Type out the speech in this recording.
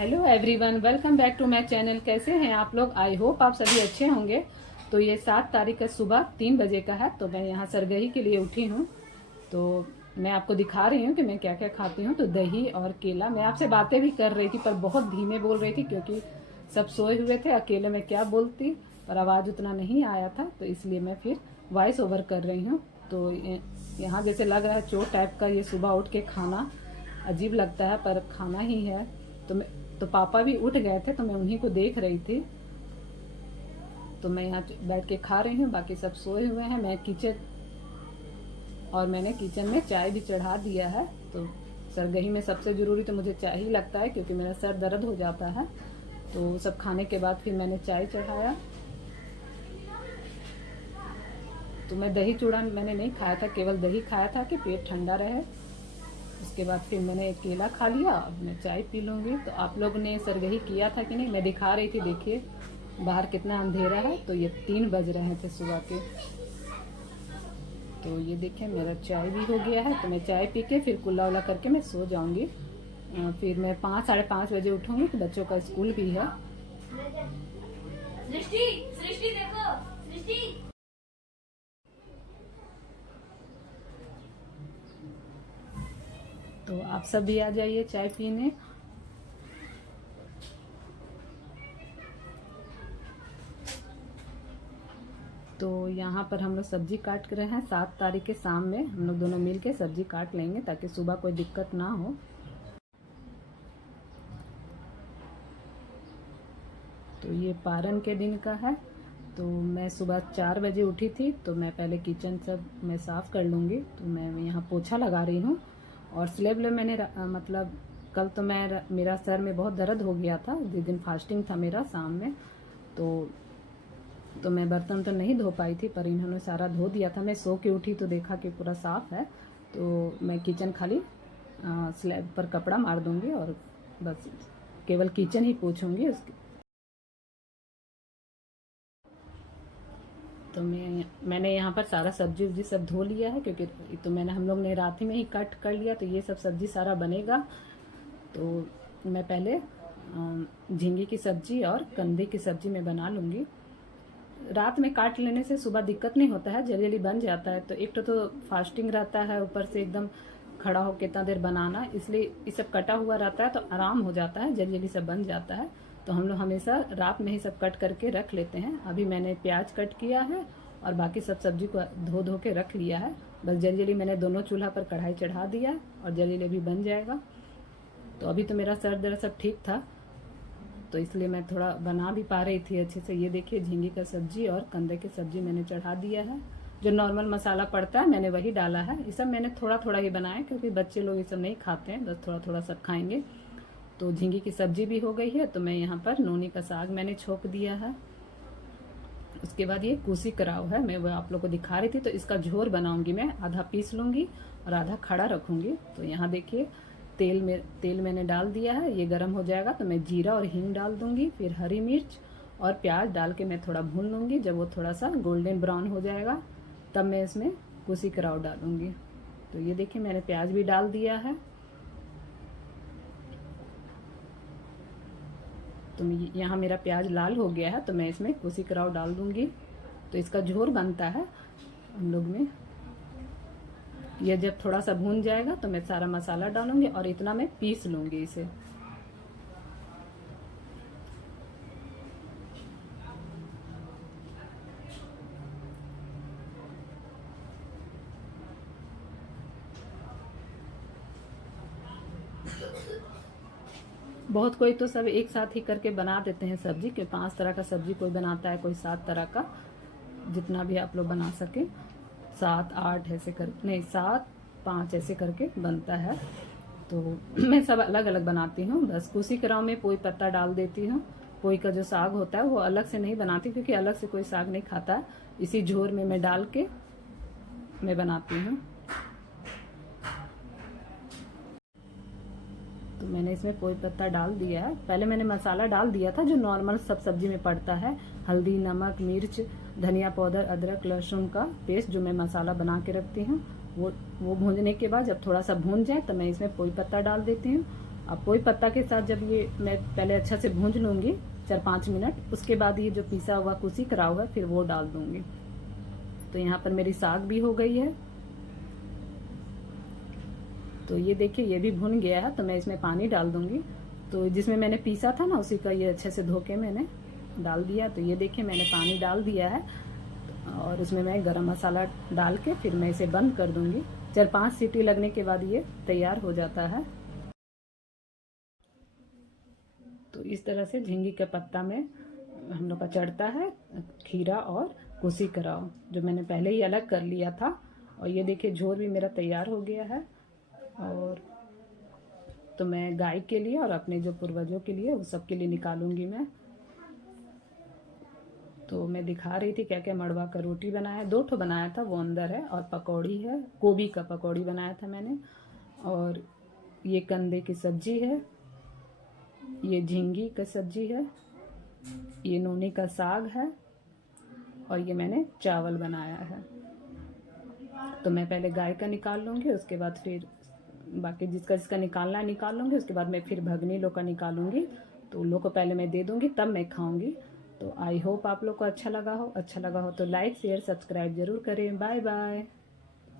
Hello everyone, welcome back to my channel. कैसे हैं आप लोग? आई होप आप सभी अच्छे होंगे। तो ये 7 तारीख का सुबह 3 बजे का है। तो मैं यहाँ सरगही के लिए उठी हूँ। तो मैं आपको दिखा रही हूँ कि मैं क्या क्या खाती हूँ। तो दही और केला। मैं आपसे बातें भी कर रही थी पर बहुत धीमे बोल रही थी क्योंकि सब सोए हुए थे। अकेले में क्या बोलती, पर आवाज़ उतना नहीं आया था, तो इसलिए मैं फिर वॉइस ओवर कर रही हूँ। तो यहाँ जैसे लग रहा है चोट टाइप का, ये सुबह उठ के खाना अजीब लगता है पर खाना ही है। तो पापा भी उठ गए थे तो मैं उन्हीं को देख रही थी। तो मैं यहाँ बैठ के खा रही हूँ, बाकी सब सोए हुए हैं। मैंने किचन में चाय भी चढ़ा दिया है। तो सरगही में सबसे ज़रूरी तो मुझे चाय ही लगता है क्योंकि मेरा सर दर्द हो जाता है। तो सब खाने के बाद फिर मैंने चाय चढ़ाया। तो मैं दही चूड़ा मैंने नहीं खाया था, केवल दही खाया था कि पेट ठंडा रहे। उसके बाद फिर मैंने एक केला खा लिया। अब मैं चाय पी लूँगी। तो आप लोग ने सरगही किया था कि नहीं? मैं दिखा रही थी, देखिए बाहर कितना अंधेरा है। तो ये 3 बज रहे थे सुबह के। तो ये देखिए मेरा चाय भी हो गया है। तो मैं चाय पी के फिर कुल्ला उल्ला करके मैं सो जाऊँगी। फिर मैं 5 साढ़े 5 बजे उठूँगी। तो बच्चों का स्कूल भी है। सृष्टि, सृष्टि देखो, सृष्टि। तो आप सब भी आ जाइए चाय पीने। तो यहाँ पर हम लोग सब्जी काट रहे हैं। 7 तारीख के शाम में हम लोग दोनों मिल के सब्जी काट लेंगे ताकि सुबह कोई दिक्कत ना हो। तो ये पारन के दिन का है। तो मैं सुबह 4 बजे उठी थी। तो मैं पहले किचन सब मैं साफ़ कर लूँगी। तो मैं यहाँ पोछा लगा रही हूँ। और स्लेब मैंने मतलब कल तो मेरा सर में बहुत दर्द हो गया था, जिस दिन फास्टिंग था मेरा शाम में। तो मैं बर्तन तो नहीं धो पाई थी, पर इन्होंने सारा धो दिया था। मैं सो के उठी तो देखा कि पूरा साफ़ है। तो मैं किचन खाली स्लैब पर कपड़ा मार दूँगी और बस केवल किचन ही पोछूँगी उसकी। तो मैंने यहाँ पर सारा सब्जी उब्जी सब धो लिया है क्योंकि तो हम लोग ने रात ही में ही कट कर लिया। तो ये सब सब्जी सारा बनेगा। तो मैं पहले झींगे की सब्जी और कंदे की सब्जी मैं बना लूँगी। रात में काट लेने से सुबह दिक्कत नहीं होता है, जल्दी जल्दी बन जाता है। तो एक तो फास्टिंग रहता है, ऊपर से एकदम खड़ा होकर इतना देर बनाना, इसलिए ये सब कटा हुआ रहता है तो आराम हो जाता है, जल्दी जल्दी सब बन जाता है। तो हम लोग हमेशा रात में ही सब कट करके रख लेते हैं। अभी मैंने प्याज कट किया है और बाकी सब सब्जी को धो के रख लिया है। बस जल्दी जल्दी मैंने दोनों चूल्हा पर कढ़ाई चढ़ा दिया और जल्दी जल्दी भी बन जाएगा। तो अभी तो मेरा सर दर्द सब ठीक था, तो इसलिए मैं थोड़ा बना भी पा रही थी अच्छे से। ये देखिए झींगे का सब्जी और कंदे की सब्जी मैंने चढ़ा दिया है। जो नॉर्मल मसाला पड़ता है मैंने वही डाला है। ये सब मैंने थोड़ा थोड़ा ही बनाया क्योंकि बच्चे लोग ये सब नहीं खाते हैं, बस थोड़ा थोड़ा सब खाएंगे। तो झींगे की सब्जी भी हो गई है। तो मैं यहाँ पर नोनी का साग मैंने छोंक दिया है। उसके बाद ये कुसी कराव है, मैं वो आप लोग को दिखा रही थी। तो इसका झोर बनाऊंगी मैं, आधा पीस लूँगी और आधा खड़ा रखूँगी। तो यहाँ देखिए तेल मैंने डाल दिया है, ये गर्म हो जाएगा तो मैं जीरा और हींग डाल दूँगी। फिर हरी मिर्च और प्याज डाल के मैं थोड़ा भून लूँगी। जब वो थोड़ा सा गोल्डन ब्राउन हो जाएगा तब मैं इसमें कुसी कराव डालूँगी। तो ये देखिए मैंने प्याज भी डाल दिया है। तो यहाँ मेरा प्याज लाल हो गया है तो मैं इसमें कुसी कराव डाल दूँगी। तो इसका झोर बनता है हम लोग में। यह जब थोड़ा सा भून जाएगा तो मैं सारा मसाला डालूंगी और इतना मैं पीस लूँगी इसे। बहुत कोई तो सब एक साथ ही करके बना देते हैं सब्जी, कि 5 तरह का सब्जी कोई बनाता है, कोई 7 तरह का, जितना भी आप लोग बना सके। 7 8 ऐसे कर नहीं 7 5 ऐसे करके बनता है। तो मैं सब अलग अलग बनाती हूँ। बस कुसी कराव में पोई पत्ता डाल देती हूँ। पोई का जो साग होता है वो अलग से नहीं बनाती क्योंकि अलग से कोई साग नहीं खाता। इसी झोर में मैं डाल के मैं बनाती हूँ। तो मैंने इसमें पोई पत्ता डाल दिया है। पहले मैंने मसाला डाल दिया था जो नॉर्मल सब सब्जी में पड़ता है, हल्दी, नमक, मिर्च, धनिया पाउडर, अदरक लहसुन का पेस्ट जो मैं मसाला बना के रखती हूँ। वो भूनने के बाद जब थोड़ा सा भून जाए तो मैं इसमें पोई पत्ता डाल देती हूँ। अब पोई पत्ता के साथ जब ये मैं पहले अच्छा से भूंज लूँगी 4-5 मिनट, उसके बाद ये जो पिसा हुआ कुसी करा हुआ है फिर वो डाल दूँगी। तो यहाँ पर मेरी साग भी हो गई है। तो ये देखिए ये भी भुन गया है, तो मैं इसमें पानी डाल दूँगी। तो जिसमें मैंने पीसा था ना उसी का ये अच्छे से धो के मैंने डाल दिया। तो ये देखिए मैंने पानी डाल दिया है और उसमें मैं गरम मसाला डाल के फिर मैं इसे बंद कर दूँगी। 4-5 सीटी लगने के बाद ये तैयार हो जाता है। तो इस तरह से झींगे के पत्ता में हम लोग का चढ़ता है खीरा और कुसी कराओ, जो मैंने पहले ही अलग कर लिया था। और ये देखिए झोर भी मेरा तैयार हो गया है। और तो मैं गाय के लिए और अपने जो पूर्वजों के लिए उस सब के लिए निकालूंगी मैं। तो मैं दिखा रही थी क्या क्या मड़वा का रोटी बनाया, 2 ठो बनाया था वो अंदर है, और पकौड़ी है, गोभी का पकौड़ी बनाया था मैंने। और ये कंदे की सब्जी है, ये झींगी का सब्जी है, ये नोनी का साग है, और ये मैंने चावल बनाया है। तो मैं पहले गाय का निकाल लूँगी, उसके बाद फिर बाकी जिसका जिसका निकालना है निकाल लूँगी। उसके बाद मैं फिर भगनी लोग का निकालूंगी, तो उन लोग को पहले मैं दे दूँगी तब मैं खाऊंगी। तो आई होप आप लोग को अच्छा लगा हो तो लाइक शेयर सब्सक्राइब जरूर करें। Bye bye.